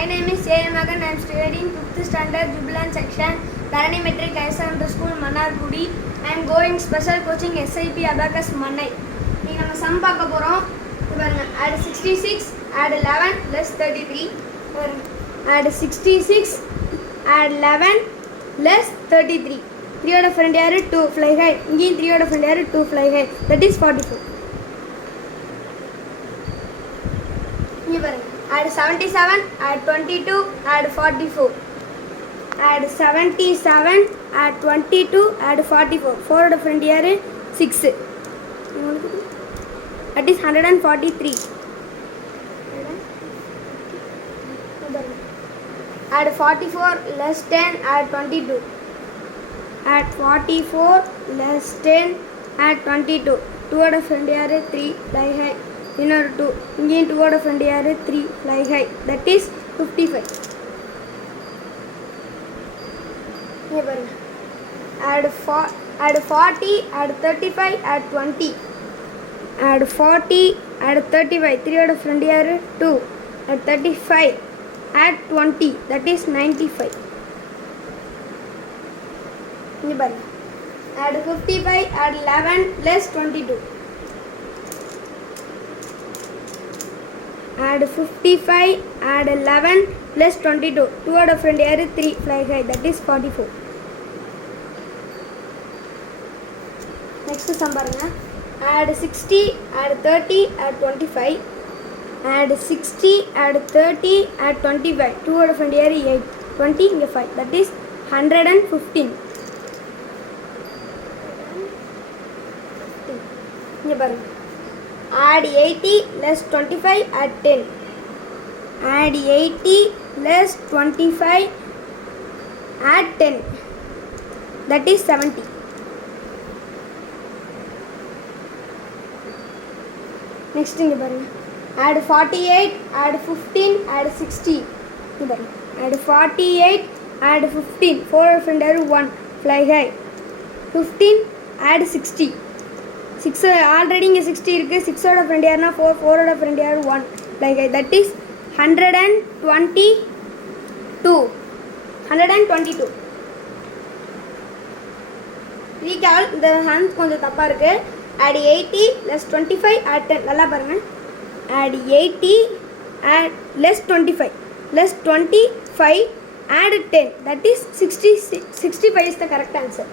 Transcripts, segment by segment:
My name is A. Magan. I am studying 5th standard Jubilant section, Dharani Metric Higher Secondary School, Mannargudi. I am going special coaching SIP Abacus Mannai. We will sum add 66, add 11, less 33. Add 66, add 11, less 33. 3 out of front air 2 fly high. Again 3 out of front air 2 fly high. That is 44. Add 77, add 22, add 44. Add 77, add 22, add 44. 4 out of front air 6. That is 143. Add 44, less 10, add 22. Add 44, less 10, add 22. 2 out of front air 3 fly high. Inner 2. Again 2 out of front air 3 fly high. That is 55. Add 40, add 35, add 20. Add 40, add 35. 3 out of front air 2. Add 35, add 20. That is 95. Add 55, add 11, less 22. Add 55, add 11, plus 22. 2 out of front air 3 fly high. That is 44. Next sum parunga. Add 60, add 30, add 25. Add 60, add 30, add 25. 2 out of front air 8. 20 5. That is 115. Add 80, less 25, add 10. Add 80, less 25, add 10. That is 70. Next thing, add 48, add 15, add 60. Add 48, add 15. 4 out of front air 1, fly high. 15, add 60. 6 already இங்க 60 இருக்கு. 6 ஓட front air னா 4, 4 ஓட front air 1 like that is 122. recall இந்த hand கொஞ்சம் தப்பா இருக்கு. add 80 less 25 add 10. நல்லா பாருங்க. add 80 add less 25 less 25 add 10. that is 65 is the correct answer.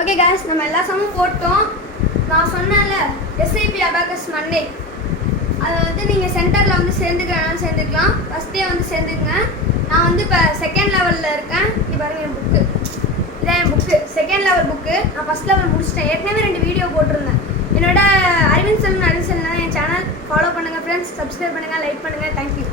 Okay guys, நம்ம எல்லா சம்மும் போட்டோம். நான் சொன்னேன்ல SIP Abacus Mannai, அதை வந்து நீங்கள் சென்டரில் வந்து சேர்ந்துக்கலாம். ஃபஸ்ட்டே வந்து சேர்ந்துக்குங்க. நான் வந்து இப்போ செகண்ட் லெவலில் இருக்கேன். இங்கே பாருங்கள் என் புக்கு, இதான் என் புக்கு, செகண்ட் லெவல் புக்கு. நான் ஃபஸ்ட் லெவல் முடிச்சிட்டேன். ஏற்கனவே 2 வீடியோ போட்டிருந்தேன். என்னோட அறிவின் செல்வன் என் சேனல் ஃபாலோ பண்ணுங்கள் ஃப்ரெண்ட்ஸ். சப்ஸ்கிரைப் பண்ணுங்கள், லைக் பண்ணுங்கள். தேங்க்யூ.